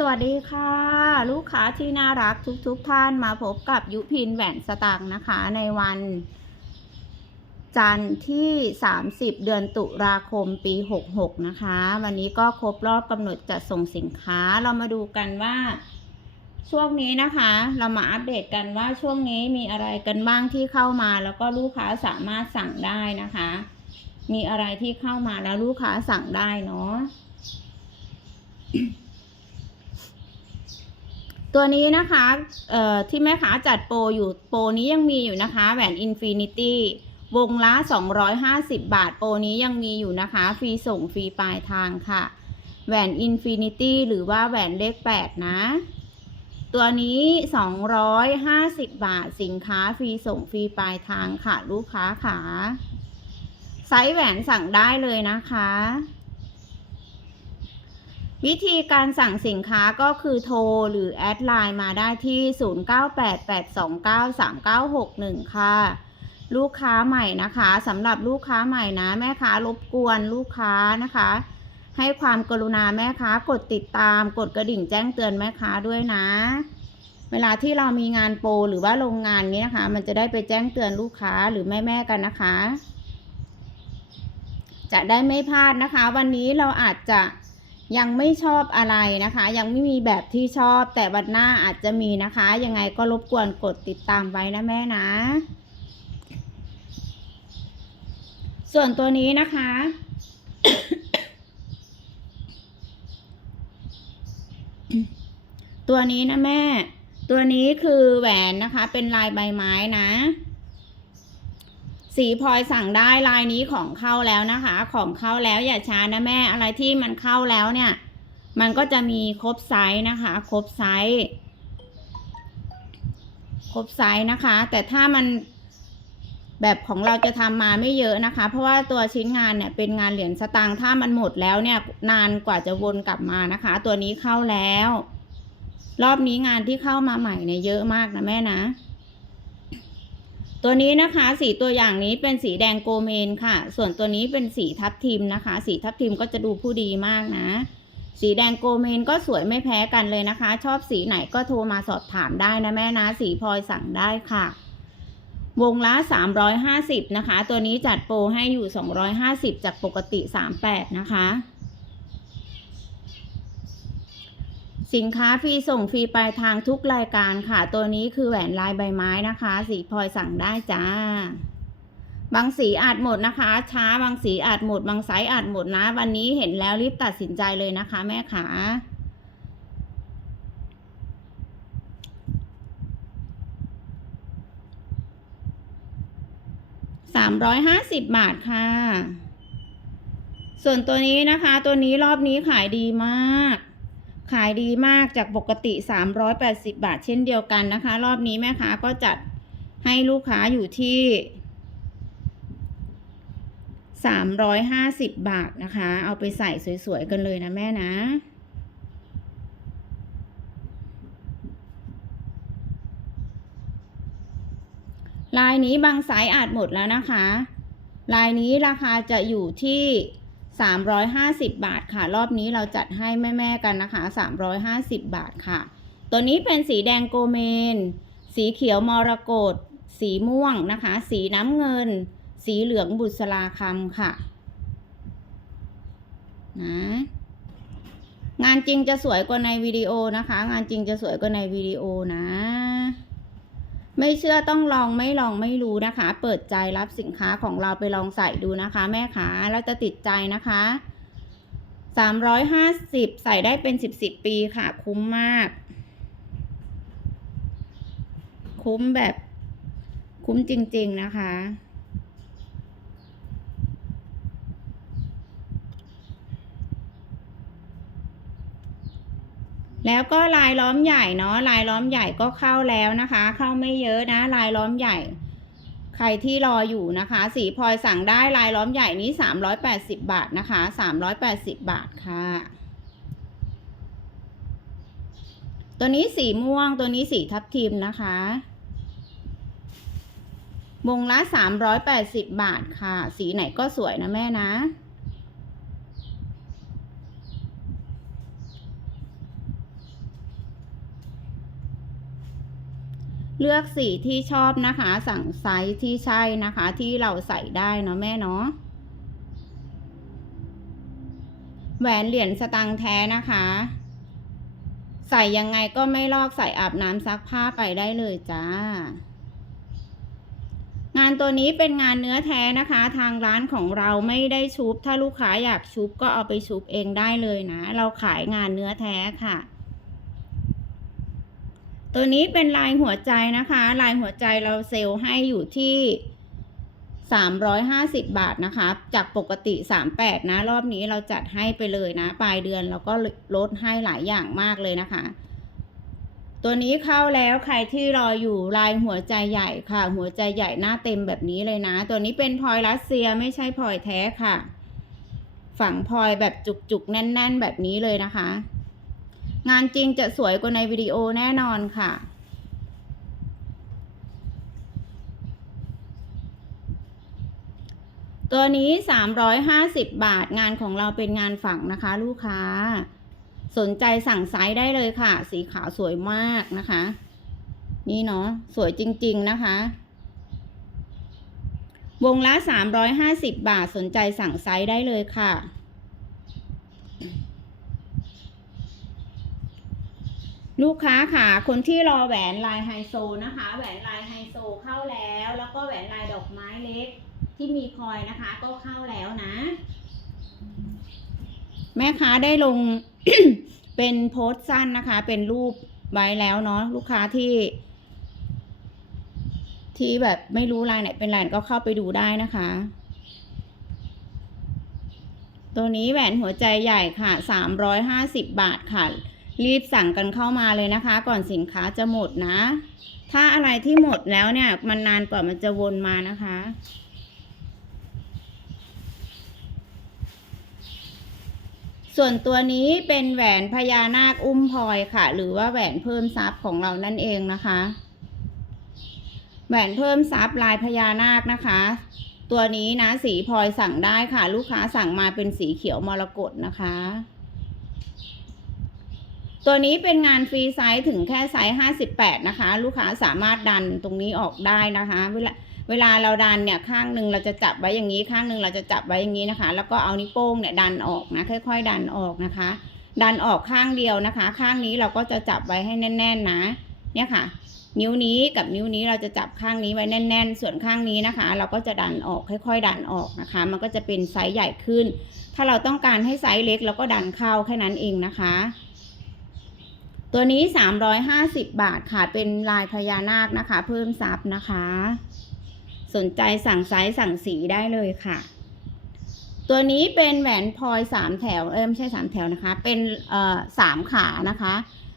สวัสดีค่ะ ลูกค้าที่น่ารักทุกๆทท่านมาพบกับยุพินแหวนสตางค์นะคะ ในวัน จันทร์ที่ 30 เดือนตุลาคมปี 66 นะคะ วันนี้ก็ครบรอบกำหนดจัดส่งสินค้าเรามาดูกันว่า ช่วงนี้นะคะ เรามาอัปเดตกันว่าช่วงนี้มีอะไรกันบ้างที่เข้ามา แล้วก็ลูกค้าสามารถสั่งได้นะคะ มีอะไรที่เข้ามาแล้วลูกค้าสั่งได้เนาะ ตัวนี้นะคะเอ่อที่แม่ค้าจัดโปรอยู่โปรนี้ยังมีอยู่นะคะ แหวนอินฟินิตี้วงละ 250 บาท โปรนี้ยังมีอยู่นะคะ ฟรีส่งฟรีปลายทางค่ะ แหวนอินฟินิตี้หรือว่าแหวนเลข 8 นะ ตัวนี้ 250 บาทสินค้าฟรีส่งฟรีปลายทางค่ะ ลูกค้าค่ะไซส์แหวนสั่งได้เลยนะคะ วิธีการสั่งสินค้าก็คือโทรหรือแอดไลน์มาได้ที่ 0988293961 ค่ะ ลูกค้าใหม่นะคะสำหรับลูกค้าใหม่นะ แม่ค้ารบกวนลูกค้านะคะ ให้ความกรุณาแม่ค้ากดติดตาม กดกระดิ่งแจ้งเตือนแม่ค้าด้วยนะ เวลาที่เรามีงานโปรหรือว่าโรงงานนี้นะคะ มันจะได้ไปแจ้งเตือนลูกค้าหรือแม่ๆกันนะคะ จะได้ไม่พลาดนะคะ วันนี้เราอาจจะ ยังไม่ชอบอะไรนะคะ ยังไม่มีแบบที่ชอบแต่วันหน้าอาจจะมีนะคะ ยังไงก็รบกวนกดติดตามไว้นะแม่นะ ส่วนตัวนี้นะคะ ตัวนี้นะแม่ ตัวนี้คือแหวนนะคะ เป็นลายใบไม้นะ สีพลอยสั่งได้ลายนี้ของเข้าแล้วนะคะ ของเข้าแล้วอย่าช้านะแม่อะไรที่มันเข้าแล้วเนี่ย มันก็จะมีครบไซส์นะคะ ครบไซส์ครบไซส์นะคะ แต่ถ้ามันแบบของเราจะทำมาไม่เยอะนะคะ เพราะว่าตัวชิ้นงานเนี่ยเป็นงานเหรียญสตางค์ถ้ามันหมดแล้วเนี่ย นานกว่าจะวนกลับมานะคะ ตัวนี้เข้าแล้ว รอบนี้งานที่เข้ามาใหม่เนี่ยเยอะมากนะแม่นะ ตัวนี้นะคะสีตัวอย่างนี้เป็นสีแดงโกเมนค่ะ ส่วนตัวนี้เป็นสีทับทิมนะคะ สีทับทิมก็จะดูผู้ดีมากนะ สีแดงโกเมนก็สวยไม่แพ้กันเลยนะคะ ชอบสีไหนก็โทรมาสอบถามได้นะแม่นะ สีพลอยสั่งได้ค่ะ วงละ 350 นะคะ ตัวนี้จัดโปรให้อยู่ 250 จากปกติ 38 นะคะ สินค้าฟรีส่งฟรีปลายทางทุกรายการค่ะ ตัวนี้คือแหวนลายใบไม้นะคะ สีพลอยสั่งได้จ้า บางสีอาจหมดนะคะ ช้าบางสีอาจหมด บางไซส์อาจหมดนะ วันนี้เห็นแล้วรีบตัดสินใจเลยนะคะ แม่ขาสามร้อยห้าสิบบาทค่ะ ส่วนตัวนี้นะคะ ตัวนี้รอบนี้ขายดีมาก ขายดีมากจากปกติ 380 บาทเช่นเดียวกันนะคะ รอบนี้แม่ค้าก็จัดให้ลูกค้าอยู่ที่ 350 บาทนะคะ เอาไปใส่สวยๆกันเลยนะแม่นะลายนี้บางไซส์อาจหมดแล้วนะคะ ลายนี้ราคาจะอยู่ที่ 350 บาทค่ะ รอบนี้เราจัดให้แม่ๆกันนะคะ 350 บาทค่ะ ตัวนี้เป็นสีแดงโกเมน สีเขียวมรกตสีม่วงนะคะ สีน้ำเงิน สีเหลืองบุษราคำค่ะนะงานจริงจะสวยกว่าในวิดีโอนะคะ งานจริงจะสวยกว่าในวิดีโอนะ ไม่เชื่อต้องลองไม่ลองไม่รู้นะคะ เปิดใจรับสินค้าของเราไปลองใส่ดูนะคะ แม่ขาแล้วจะติดใจนะคะสามร้อยห้าสิบใส่ได้เป็นสิบสิบปีค่ะ คุ้มมาก คุ้มแบบคุ้มจริง ๆ นะคะ แล้วก็ลายล้อมใหญ่เนาะลายล้อมใหญ่ก็เข้าแล้วนะคะ เข้าไม่เยอะนะ ลายล้อมใหญ่ ใครที่รออยู่นะคะ สีพลอยสั่งได้ลายล้อมใหญ่นี้ 380 บาทนะคะ380 บาทค่ะ ตัวนี้สีม่วงตัวนี้สีทับทิมนะคะวงละ380 บาทค่ะ สีไหนก็สวยนะแม่นะ เลือกสีที่ชอบนะคะ สั่งไซส์ที่ใช่นะคะ ที่เราใส่ได้เนาะแม่เนาะแหวนเหรียญสตังค์แท้นะคะ ใส่ยังไงก็ไม่ลอกใส่อาบน้ำซักผ้าไปได้เลยจ้างานตัวนี้เป็นงานเนื้อแท้นะคะ ทางร้านของเราไม่ได้ชุบ ถ้าลูกค้าอยากชุบก็เอาไปชุบเองได้เลยนะ เราขายงานเนื้อแท้ค่ะ ตัวนี้เป็นลายหัวใจนะคะ ลายหัวใจเราเซลล์ให้อยู่ที่ 350 บาทนะคะ จากปกติ 38 นะ รอบนี้เราจัดให้ไปเลยนะ ปลายเดือนเราก็ลดให้หลายอย่างมากเลยนะคะ ตัวนี้เข้าแล้วใครที่รออยู่ลายหัวใจใหญ่ค่ะ หัวใจใหญ่หน้าเต็มแบบนี้เลยนะ ตัวนี้เป็นพลอยรัสเซียไม่ใช่พลอยแท้ค่ะ ฝังพลอยแบบจุกๆแน่น ๆ แบบนี้เลยนะคะ งานจริงจะสวยกว่าในวิดีโอแน่นอนค่ะ ตัวนี้ 350 บาทงานของเราเป็นงานฝังนะคะ ลูกค้า สนใจสั่งไซส์ได้เลยค่ะ สีขาวสวยมากนะคะ นี่เนาะสวยจริง ๆ นะคะวงละ 350 บาทสนใจสั่งไซส์ได้เลยค่ะ ลูกค้าค่ะ คนที่รอแหวนลายไฮโซนะคะ แหวนลายไฮโซเข้าแล้ว แล้วก็แหวนลายดอกไม้เล็ก ที่มีพลอยนะคะ ก็เข้าแล้วนะ แม่ค้าได้ลงเป็นโพสต์สั้นนะคะ เป็นรูปไว้แล้วเนาะลูกค้าที่ ที่แบบไม่รู้ลายไหนเป็นลายไหนก็เข้าไปดูได้นะคะ ตัวนี้แหวนหัวใจใหญ่ค่ะ350บาทค่ะ รีบสั่งกันเข้ามาเลยนะคะ ก่อนสินค้าจะหมดนะ ถ้าอะไรที่หมดแล้วเนี่ย มันนานกว่ามันจะวนมานะคะ ส่วนตัวนี้เป็นแหวนพญานาคอุ้มพลอยค่ะ หรือว่าแหวนเพิ่มทรัพย์ของเรานั่นเองนะคะ แหวนเพิ่มทรัพย์ลายพญานาคนะคะ ตัวนี้นะสีพลอยสั่งได้ค่ะ ลูกค้าสั่งมาเป็นสีเขียวมรกตนะคะ ตัวนี้เป็นงานฟรีไซส์ถึงแค่ไซส์ 58 นะคะ ลูกค้าสามารถดันตรงนี้ออกได้นะคะ เวลาเวลาเราดันเนี่ยข้างหนึ่งเราจะจับไว้อย่างนี้ข้างหนึ่งเราจะจับไว้อย่างนี้นะคะ แล้วก็เอานิ้วโป้งเนี่ยดันออกนะค่อย ๆ ดันออกนะคะ ดันออกข้างเดียวนะคะ ข้างนี้เราก็จะจับไว้ให้แน่น ๆ นะ เนี่ยค่ะ นิ้วนี้กับนิ้วนี้เราจะจับข้างนี้ไว้แน่น ๆ ส่วนข้างนี้นะคะ เราก็จะดันออกค่อย ๆ ดันออกนะคะ มันก็จะเป็นไซส์ใหญ่ขึ้น ถ้าเราต้องการให้ไซส์เล็กเราก็ดันเข้าแค่นั้นเองนะคะ ตัวนี้ 350 บาทค่ะ เป็นลายพญานาคนะคะ เพิ่มซับนะคะ สนใจสั่งไซส์สั่งสีได้เลยค่ะ ตัวนี้เป็นแหวนพลอยสามแถว เออไม่ใช่สามแถวนะคะ เป็นเอ่อสามขานะคะ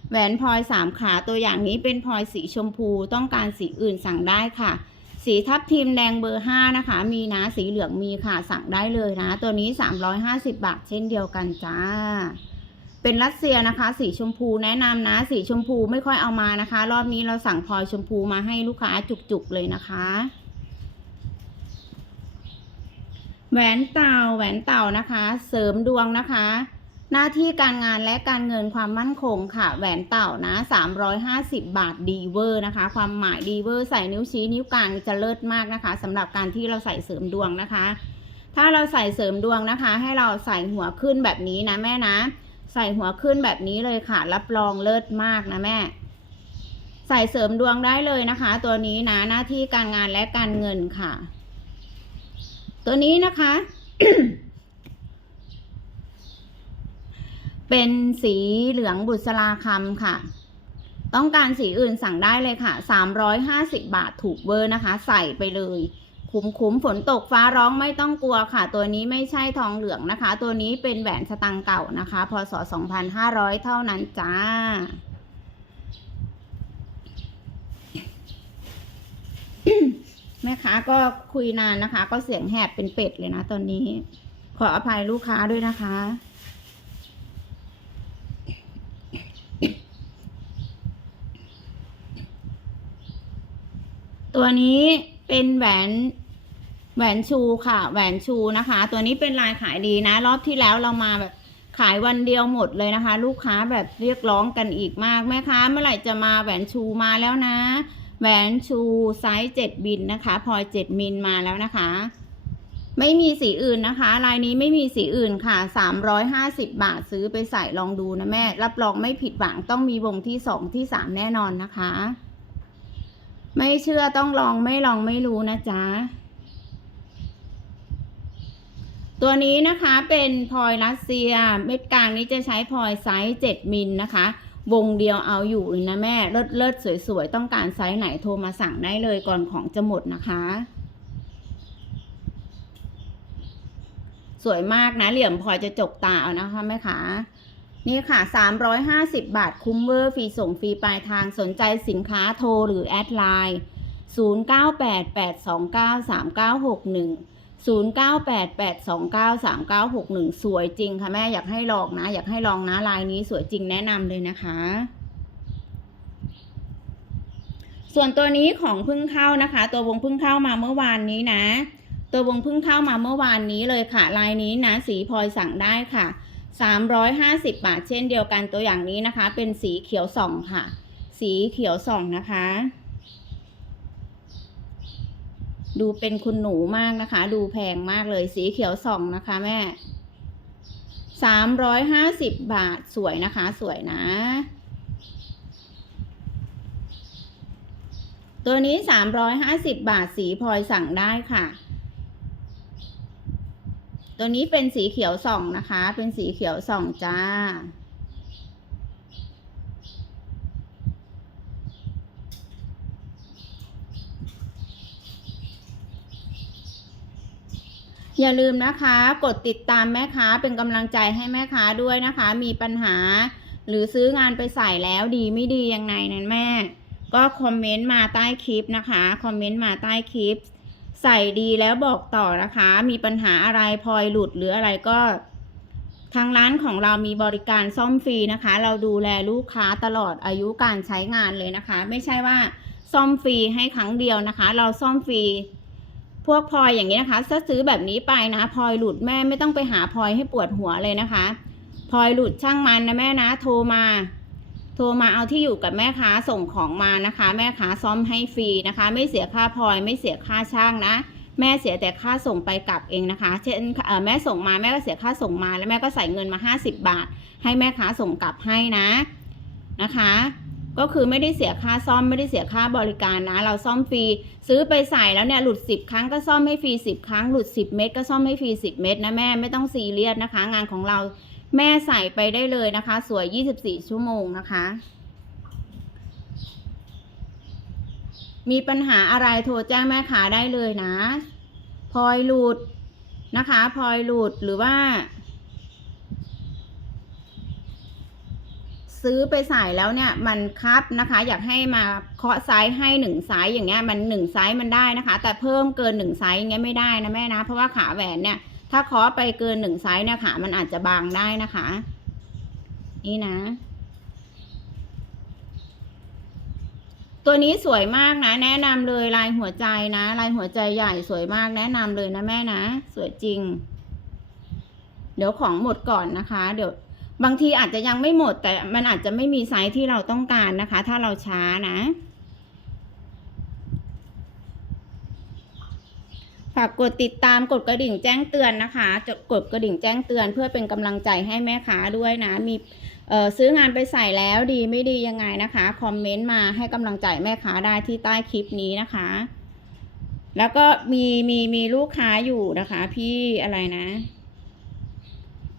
แหวนพลอยสามขา ตัวอย่างนี้เป็นพลอยสีชมพู ต้องการสีอื่นสั่งได้ค่ะ สีทับทิมแดงเบอร์ห้านะคะ มีนะ สีเหลืองมีค่ะ สั่งได้เลยนะ ตัวนี้ 350 บาทเช่นเดียวกันจ้า เป็นรัสเซียนะคะ สีชมพูแนะนำนะ สีชมพูไม่ค่อยเอามานะคะ รอบนี้เราสั่งพลอยชมพูมาให้ลูกค้าจุกๆเลยนะคะแหวนเต่าแหวนเต่านะคะ เสริมดวงนะคะ หน้าที่การงานและการเงินความมั่นคงค่ะ แหวนเต่านะ350 บาทดีเวอร์นะคะ ความหมายดีเวอร์ใส่นิ้วชี้นิ้วกลางจะเลิศมากนะคะสำหรับการที่เราใส่เสริมดวงนะคะ ถ้าเราใส่เสริมดวงนะคะ ให้เราใส่หัวขึ้นแบบนี้นะแม่นะ ใส่หัวขึ้นแบบนี้เลยค่ะ รับรองเลิศมากนะแม่ ใส่เสริมดวงได้เลยนะคะ ตัวนี้นะหน้าที่การงานและการเงินค่ะ ตัวนี้นะคะ เป็นสีเหลืองบุษราคำค่ะ ต้องการสีอื่นสั่งได้เลยค่ะ 350 บาทถูกเวอร์นะคะ ใส่ไปเลย คุ้มคุ้มฝนตกฟ้าร้องไม่ต้องกลัวค่ะ ตัวนี้ไม่ใช่ทองเหลืองนะคะ ตัวนี้เป็นแหวนสตังค์เก่านะคะ พศ 2500 เท่านั้นจ้า แม่ค้าก็คุยนานนะคะ ก็เสียงแหบเป็นเป็ดเลยนะตอนนี้ ขออภัยลูกค้าด้วยนะคะตัวนี้ เป็นแหวนแหวนชูค่ะ แหวนชูนะคะ ตัวนี้เป็นลายขายดีนะ รอบที่แล้วเรามาแบบขายวันเดียวหมดเลยนะคะ ลูกค้าแบบเรียกร้องกันอีกมากแม่ค้าเมื่อไหร่จะมาแหวนชูมาแล้วนะ แหวนชูไซส์เจ็ดบินนะคะพลอยเจ็ดมิลมาแล้วนะคะ ไม่มีสีอื่นนะคะ ลายนี้ไม่มีสีอื่นค่ะสามร้อยห้าสิบบาทซื้อไปใส่ลองดูนะแม่ รับรองไม่ผิดหวังต้องมีวงที่สองที่สามแน่นอนนะคะ ไม่เชื่อต้องลองไม่ลองไม่รู้นะจ๊ะ ตัวนี้นะคะเป็นพลอยรัสเซีย เม็ดกลางนี้จะใช้พลอยไซส์ 7 มิลนะคะ วงเดียวเอาอยู่เลยนะแม่ เลิศเลิศสวยๆ ต้องการไซส์ไหนโทรมาสั่งได้เลยก่อนของจะหมดนะคะ สวยมากนะเหลี่ยมพลอยจะจกตาเอานะคะแม่คะ นี่ค่ะ 350 บาทคุ้มเวอร์ฟรีส่งฟรีปลายทางสนใจสินค้าโทรหรือแอดไลน์0988293961 0988293961 สวยจริงค่ะแม่อยากให้ลองนะ อยากให้ลองนะลายนี้สวยจริงแนะนำเลยนะคะ ส่วนตัวนี้ของพึ่งเข้านะคะ ตัววงพึ่งเข้ามาเมื่อวานนี้นะ ตัววงพึ่งเข้ามาเมื่อวานนี้เลยค่ะ ลายนี้นะ สีพลอยสั่งได้ค่ะ 350 บาทเช่นเดียวกันตัวอย่างนี้นะคะ เป็นสีเขียวส่องค่ะ สีเขียวส่องนะคะ ดูเป็นคุณหนูมากนะคะ ดูแพงมากเลยสีเขียวส่องนะคะแม่สามร้อยห้าสิบบาทสวยนะคะ สวยนะ ตัวนี้สามร้อยห้าสิบบาทสีพลอยสั่งได้ค่ะ ตัวนี้เป็นสีเขียวส่องนะคะ เป็นสีเขียวส่องจ้า อย่าลืมนะคะ กดติดตามแม่ค้าเป็นกำลังใจให้แม่ค้าด้วยนะคะ มีปัญหาหรือซื้องานไปใส่แล้วดีไม่ดียังไงนั้นแม่ ก็คอมเมนต์มาใต้คลิปนะคะ คอมเมนต์มาใต้คลิป ใส่ดีแล้วบอกต่อนะคะ มีปัญหาอะไรพลอยหลุดหรืออะไรก็ ทางร้านของเรามีบริการซ่อมฟรีนะคะ เราดูแลลูกค้าตลอดอายุการใช้งานเลยนะคะ ไม่ใช่ว่าซ่อมฟรีให้ครั้งเดียวนะคะ เราซ่อมฟรีพวกพลอยอย่างนี้นะคะถ้าซื้อแบบนี้ไปนะพลอยหลุดแม่ไม่ต้องไปหาพลอยให้ปวดหัวเลยนะคะพลอยหลุดช่างมันนะแม่นะโทรมา ทรมาเอาที่อยู่กับแม่ค้าส่งของมานะคะ แม่ค้าซ่อมให้ฟรีนะคะ ไม่เสียค่าพลอย ไม่เสียค่าช่างนะ แม่เสียแต่ค่าส่งไปกลับเองนะคะ เช่นแม่ส่งมาแม่ก็เสียค่าส่งมาแล้วแม่ก็ใส่เงินมา 50 บาท ให้แม่ค้าส่งกลับให้นะนะคะ ก็คือไม่ได้เสียค่าซ่อมไม่ได้เสียค่าบริการนะ เราซ่อมฟรีซื้อไปใส่แล้วเนี่ยหลุด 10 ครั้งก็ซ่อมให้ฟรี10 ครั้งหลุด 10 เม็ดก็ซ่อมให้ฟรี10 เม็ดนะแม่ไม่ต้องซีเรียสนะคะ งานของเรา แม่ใส่ไปได้เลยนะคะ สวย 24 ชั่วโมงนะคะ มีปัญหาอะไรโทรแจ้งแม่ค้าได้เลยนะ พลอยหลุดนะคะพลอยหลุดหรือว่า ซื้อไปใส่แล้วเนี่ย มันครับนะคะ อยากให้มาเคาะไซส์ให้หนึ่งไซส์อย่างเงี้ยมันหนึ่งไซส์มันได้นะคะ แต่เพิ่มเกินหนึ่งไซส์อย่างเงี้ยไม่ได้นะแม่นะ เพราะว่าขาแหวนเนี่ย ถ้าคาะไปเกินหนึ่งไซส์เนี่ยขามันอาจจะบางได้นะคะ นี่นะ ตัวนี้สวยมากนะ แนะนำเลยลายหัวใจนะ ลายหัวใจใหญ่สวยมากแนะนำเลยนะแม่นะ สวยจริง เดี๋ยวของหมดก่อนนะคะ เดี๋ยวบางทีอาจจะยังไม่หมดแต่มันอาจจะไม่มีไซส์ที่เราต้องการนะคะ ถ้าเราช้านะ ฝากกดติดตามกดกระดิ่งแจ้งเตือนนะคะจะกดกระดิ่งแจ้งเตือนเพื่อเป็นกำลังใจให้แม่ค้าด้วยนะ มีซื้องานไปใส่แล้วดีไม่ดียังไงนะคะ คอมเมนต์มาให้กำลังใจแม่ค้าได้ที่ใต้คลิปนี้นะคะ แล้วก็มีมีมีลูกค้าอยู่นะคะ พี่อะไรนะ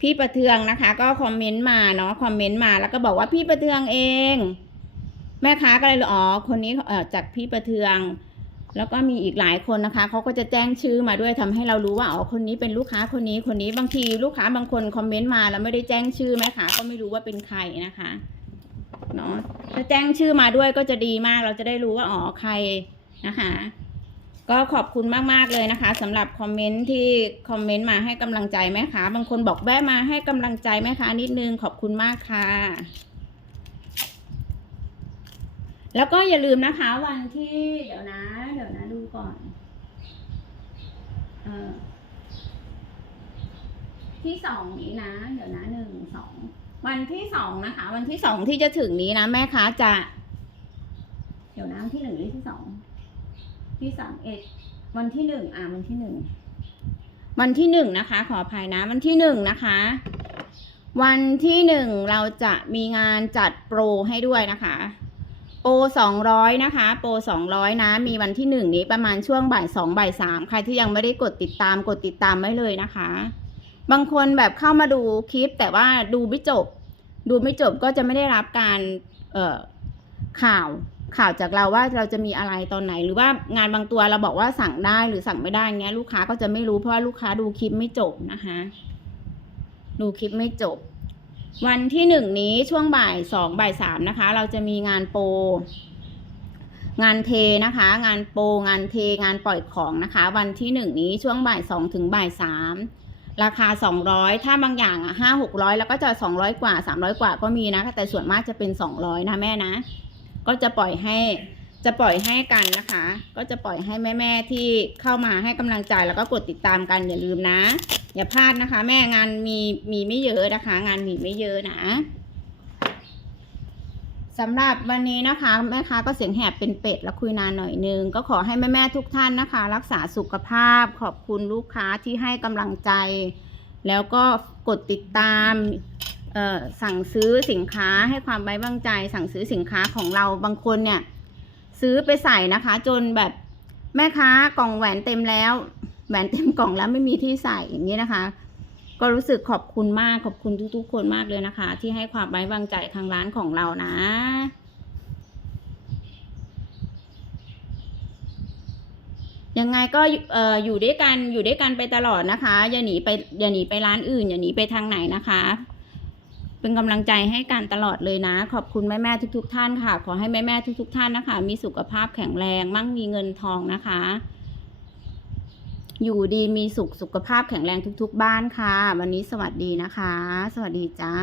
พี่ประเทืองนะคะ ก็คอมเมนต์มาเนาะคอมเมนต์มาแล้วก็บอกว่าพี่ประเทืองเอง แม่ค้าก็เลยอ๋อคนนี้เออจากพี่ประเทือง แล้วก็มีอีกหลายคนนะคะเขาก็จะแจ้งชื่อมาด้วยทำให้เรารู้ว่าอ๋อคนนี้เป็นลูกค้าคนนี้คนนี้บางทีลูกค้าบางคนคอมเมนต์มาแล้วไม่ได้แจ้งชื่อแม่ค้าก็ไม่รู้ว่าเป็นใครนะคะเนาะถ้าแจ้งชื่อมาด้วยก็จะดีมากเราจะได้รู้ว่าอ๋อใครนะคะ ก็ขอบคุณมากๆเลยนะคะสำหรับคอมเมนต์ที่คอมเมนต์มาให้กำลังใจแม่ค้าบางคนบอกแวะมาให้กำลังใจแม่ค้านิดนึงขอบคุณมากค่ะ แล้วก็อย่าลืมนะคะ วันที่เดี๋ยวนะ เดี๋ยวนะดูก่อนออที่สองนี้นะ เดี๋ยวนะหนึ่งสองวันที่สองนะคะ วันที่สองที่จะถึงนี้นะแม่ค้าจะ เดี๋ยวนะที่หนึ่งหรือที่สองที่สามเอ็ดวันที่หนึ่งอ่าวันที่หนึ่งวันที่หนึ่งนะคะ ขออภัยนะ วันที่หนึ่งนะคะ วันที่หนึ่งเราจะมีงานจัดโปรให้ด้วยนะคะ โปรสองร้อยนะคะ โปรสองร้อยนะ มีวันที่หนึ่งนี้ประมาณช่วงบ่ายสองบ่ายสามใครที่ยังไม่ได้กดติดตามกดติดตามไว้เลยนะคะ บางคนแบบเข้ามาดูคลิปแต่ว่าดูไม่จบ ดูไม่จบก็จะไม่ได้รับการเอ่อข่าวข่าวจากเราว่าเราจะมีอะไรตอนไหน หรือว่างานบางตัวเราบอกว่าสั่งได้หรือสั่งไม่ได้เงี้ยลูกค้าก็จะไม่รู้เพราะว่าลูกค้าดูคลิปไม่จบนะคะ ดูคลิปไม่จบ วันที่หนึ่งนี้ช่วงบ่ายสองบ่ายสามนะคะ เราจะมีงานโปร งานเทนะคะ งานโปรงานเทงานปล่อยของนะคะ วันที่หนึ่งนี้ช่วงบ่ายสองถึงบ่ายสามราคาสองร้อยถ้าบางอย่างอะห้าหกร้อยแล้วก็จะสองร้อยกว่าสามร้อยกว่าก็มีนะ แต่ส่วนมากจะเป็นสองร้อยนะแม่นะ ก็จะปล่อยให้ จะปล่อยให้กันนะคะ ก็จะปล่อยให้แม่ๆที่เข้ามาให้กำลังใจแล้วก็กดติดตามกันอย่าลืมนะ อย่าพลาดนะคะ แม่งานมีมีไม่เยอะนะคะ งานมีไม่เยอะนะสำหรับวันนี้นะคะแม่ค้าก็เสียงแหบเป็นเป็ดแล้วคุยนานหน่อยนึง ก็ขอให้แม่ๆทุกท่านนะคะ รักษาสุขภาพ ขอบคุณลูกค้าที่ให้กำลังใจ แล้วก็กดติดตามสั่งซื้อสินค้าให้ความไว้วางใจ สั่งซื้อสินค้าของเราบางคนเนี่ย ซื้อไปใส่นะคะ จนแบบแม่ค้ากล่องแหวนเต็มแล้ว แหวนเต็มกล่องแล้วไม่มีที่ใส่อย่างนี้นะคะ ก็รู้สึกขอบคุณมากขอบคุณทุกๆ คนมากเลยนะคะ ที่ให้ความไว้วางใจทางร้านของเรานะยังไงก็เอ่ออยู่ด้วยกันอยู่ด้วยกันไปตลอดนะคะ อย่าหนีไปอย่าหนีไปร้านอื่น อย่าหนีไปทางไหนนะคะ เป็นกำลังใจให้กันตลอดเลยนะ ขอบคุณแม่แม่ทุก ๆ ท่านค่ะ ขอให้แม่แม่ทุก ๆ ท่านนะคะ มีสุขภาพแข็งแรงมั่งมีเงินทองนะคะ อยู่ดีมีสุขสุขภาพแข็งแรงทุก ๆ บ้านค่ะ วันนี้สวัสดีนะคะ สวัสดีจ้า